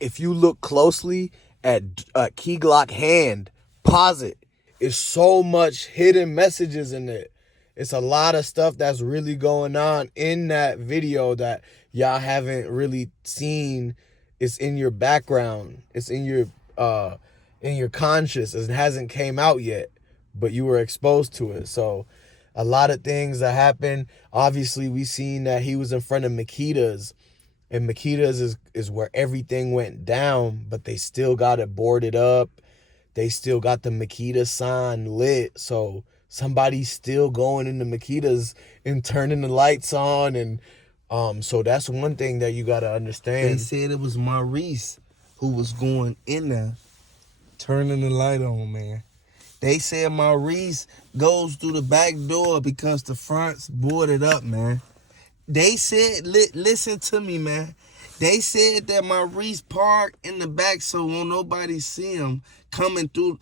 if you look closely at Key Glock hand, pause it. It's so much hidden messages in it. It's a lot of stuff that's really going on in that video that y'all haven't really seen. It's in your background. It's in your conscious. It hasn't came out yet, but you were exposed to it. So a lot of things that happened. Obviously, we seen that he was in front of Makita's, and Makita's is where everything went down, but they still got it boarded up. They still got the Makita sign lit. So somebody's still going into Makita's and turning the lights on. And so that's one thing that you got to understand. They said it was Maurice who was going in there, turning the light on, man. They said Maurice goes through the back door because the front's boarded up, man. They said, listen to me, man. They said that Maurice parked in the back so won't nobody see him coming through.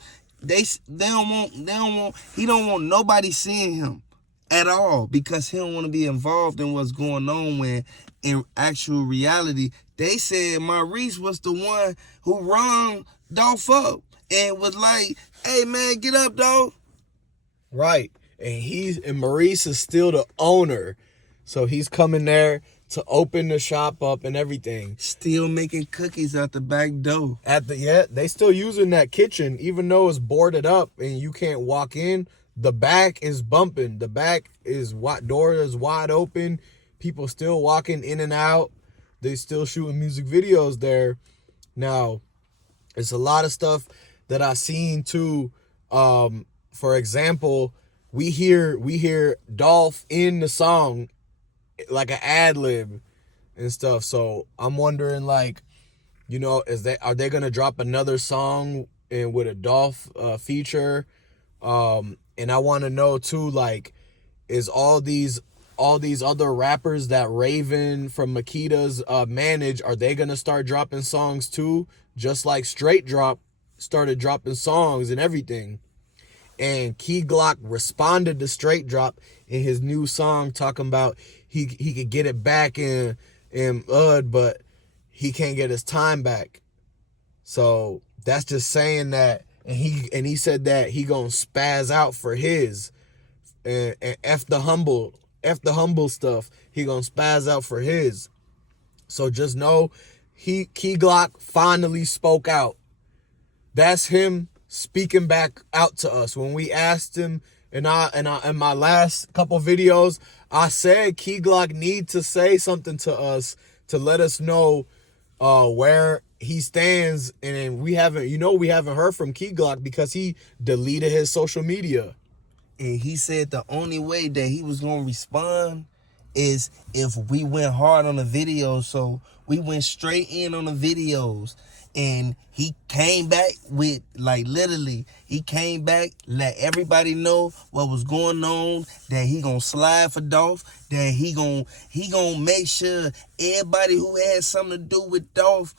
He don't want nobody seeing him at all because he don't want to be involved in what's going on when in actual reality, they said Maurice was the one who rung Dolph up and was like, hey man, get up, dog. Right. And Maurice is still the owner. So he's coming there to open the shop up and everything. Still making cookies out the back door. They still using that kitchen, even though it's boarded up and you can't walk in. The back is bumping. The back door is wide open. People still walking in and out. They still shooting music videos there. Now, it's a lot of stuff that I seen too. For example, we hear Dolph in the song like an ad lib and stuff. So I'm wondering, like, you know, are they gonna drop another song and with a Dolph feature? And I want to know too, like, is all these other rappers that Raven from Makita's manage, are they gonna start dropping songs too, just like Straight Drop started dropping songs and everything? And Key Glock responded to Straight Drop in his new song, talking about he could get it back in but he can't get his time back. So that's just saying that, and he said that he gonna spaz out for his and F the humble stuff. He gonna spaz out for his. So just know Key Glock finally spoke out. That's him speaking back out to us. When we asked him in my last couple videos, I said Key Glock need to say something to us to let us know where he stands. And we haven't heard from Key Glock because he deleted his social media. And he said the only way that he was going to respond is if we went hard on the videos. So we went straight in on the videos. And he came back with, like, literally, he came back, let everybody know what was going on, that he gonna slide for Dolph, that he gonna make sure everybody who had something to do with Dolph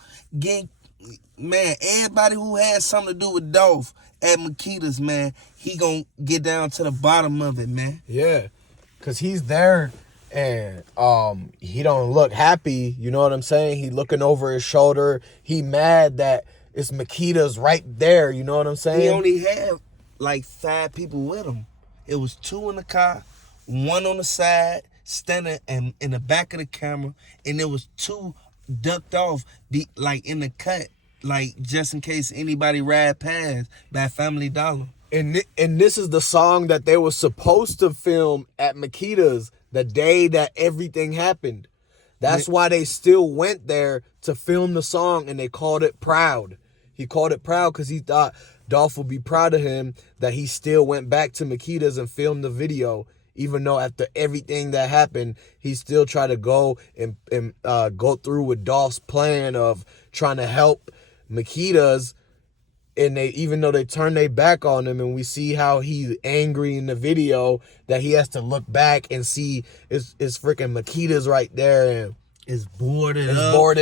everybody who had something to do with Dolph at Makita's, man, he gonna get down to the bottom of it, man. Yeah, because he's there. And he don't look happy, you know what I'm saying? He looking over his shoulder. He mad that it's Makita's right there, you know what I'm saying? He only had like 5 people with him. It was 2 in the car, 1 on the side, standing in the back of the camera, and there was 2 ducked off, like in the cut, like just in case anybody ride past by Family Dollar. And this is the song that they were supposed to film at Makita's the day that everything happened. That's why they still went there to film the song, and they called it Proud. He called it Proud because he thought Dolph would be proud of him that he still went back to Makita's and filmed the video, even though after everything that happened, he still tried to go and go through with Dolph's plan of trying to help Makita's. And even though they turn their back on him, and we see how he's angry in the video, that he has to look back and see it's freaking Makita's right there, and it's boarded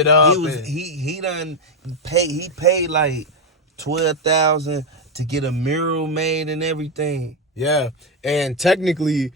up. He paid like $12,000 to get a mural made and everything. Yeah, and technically,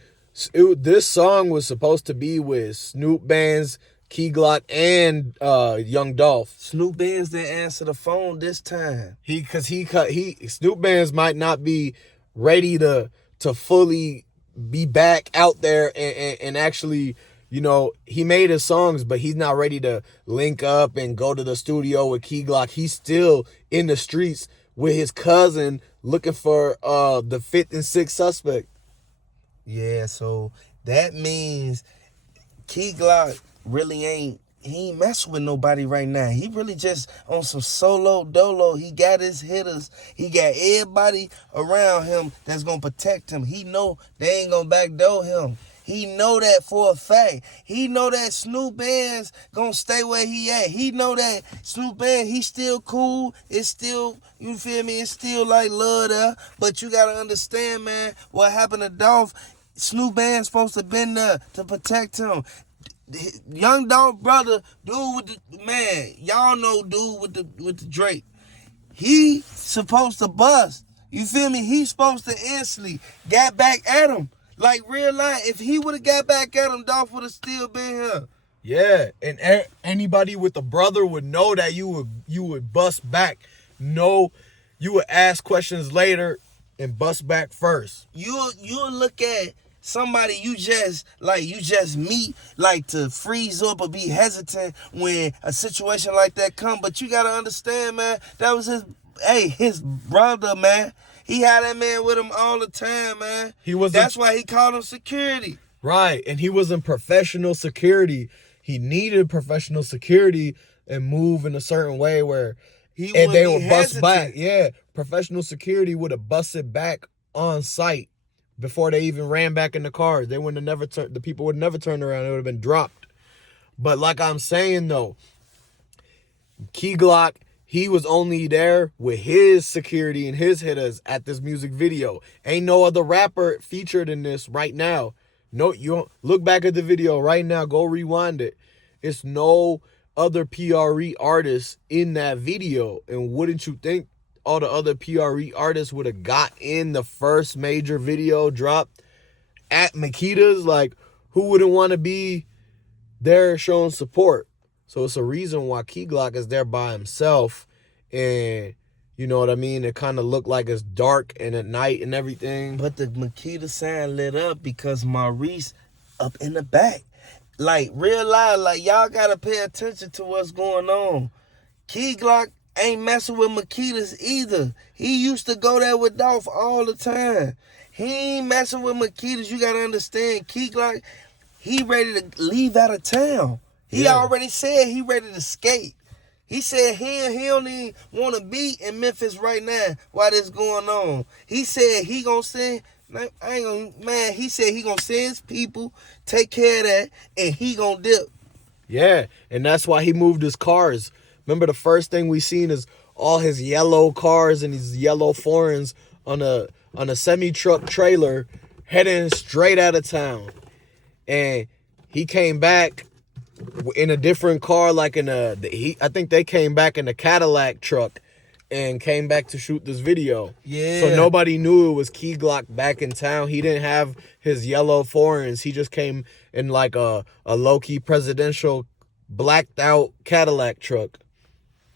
this song was supposed to be with Snoop Band's Key Glock and Young Dolph. Snoop Benz didn't answer the phone this time. Snoop Bands might not be ready to fully be back out there and actually, you know, he made his songs, but he's not ready to link up and go to the studio with Key Glock. He's still in the streets with his cousin looking for the fifth and sixth suspect. Yeah, so that means Key Glock really he ain't messing with nobody right now. He really just on some solo dolo. He got his hitters. He got everybody around him that's gonna protect him. He know they ain't gonna backdoor him. He know that for a fact. He know that Snoop Band's gonna stay where he at. He know that Snoop Band, he still cool. It's still, you feel me? It's still like love there. But you gotta understand, man, what happened to Dolph. Snoop Band's supposed to been there to protect him. Young Dolph brother, dude with the man, y'all know dude with the Drake. He supposed to bust. You feel me? He's supposed to instantly got back at him. Like real life. If he would have got back at him, Dolph would have still been here. Yeah, and anybody with a brother would know that you would bust back. No, you would ask questions later and bust back first. You'll look at somebody you just meet, like to freeze up or be hesitant when a situation like that come. But you gotta understand, man, that was his brother, man. He had that man with him all the time, man. That's why he called him security. Right, and he was in professional security. He needed professional security and move in a certain way where they would bust back. Yeah, professional security would have busted back on site before they even ran back in the cars. They wouldn't have the people would never turn around. It would have been dropped. But like I'm saying though, Key Glock, he was only there with his security and his hitters at this music video. Ain't no other rapper featured in this right now. No, you don't look back at the video right now. Go rewind it. It's no other PRE artists in that video. And wouldn't you think all the other PRE artists would have got in the first major video dropped at Makita's? Like, who wouldn't want to be there showing support? So it's a reason why Key Glock is there by himself. And you know what I mean? It kind of looked like it's dark and at night and everything. But the Makita sign lit up because Maurice up in the back. Like, real life, like, y'all got to pay attention to what's going on. Key Glock ain't messing with Makita's either. He used to go there with Dolph all the time. He ain't messing with Makita's. You got to understand, Key Glock, he ready to leave out of town. He already said he ready to skate. He said he don't even want to be in Memphis right now while this going on. He said he gonna send, he said he gonna send his people, take care of that, and he gonna dip. Yeah, and that's why he moved his cars. Remember the first thing we seen is all his yellow cars and these yellow foreigns on a semi-truck trailer heading straight out of town. And he came back in a different car, like I think they came back in a Cadillac truck and came back to shoot this video. Yeah. So nobody knew it was Key Glock back in town. He didn't have his yellow foreigns. He just came in like a low-key presidential blacked out Cadillac truck.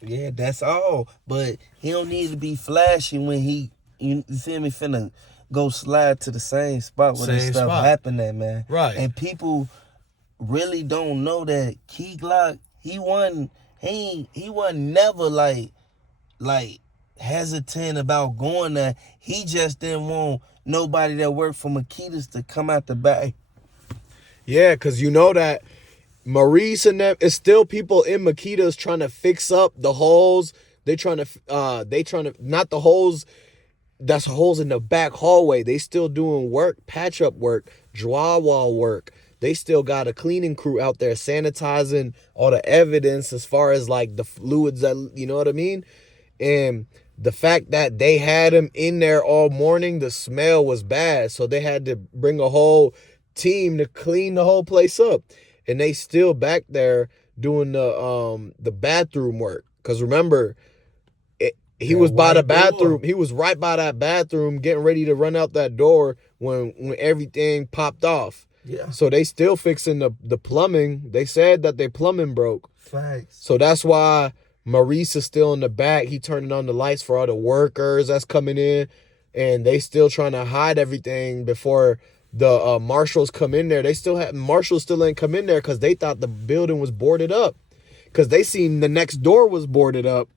Yeah, that's all. But he don't need to be flashy when he, you feel me, finna go slide to the same spot where this stuff happened at, man. Right. And people really don't know that Key Glock, he wasn't never like hesitant about going there. He just didn't want nobody that worked for Makita's to come out the back. Yeah, because you know that Maurice and them, it's still people in Makita's trying to fix up the holes. They trying to not the holes, that's holes in the back hallway. They still doing work, patch up work, drywall work. They still got a cleaning crew out there sanitizing all the evidence as far as like the fluids that, you know what I mean? And the fact that they had him in there all morning, the smell was bad. So they had to bring a whole team to clean the whole place up. And they still back there doing the bathroom work. Because remember, he was by the bathroom. He was right by that bathroom getting ready to run out that door when everything popped off. Yeah. So they still fixing the plumbing. They said that their plumbing broke. Facts. So that's why Maurice is still in the back. He turning on the lights for all the workers that's coming in. And they still trying to hide everything before the marshals come in there. Marshals still ain't come in there because they thought the building was boarded up. Because they seen the next door was boarded up.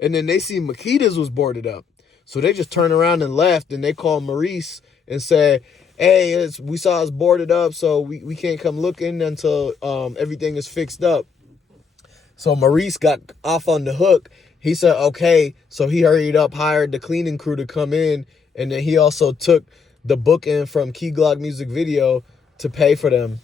And then they seen Makita's was boarded up. So they just turned around and left, and they called Maurice and said, hey, we saw us boarded up, so we can't come look in until everything is fixed up. So Maurice got off on the hook. He said, okay. So he hurried up, hired the cleaning crew to come in, and then he also took the booking from Key Glock Music Video to pay for them.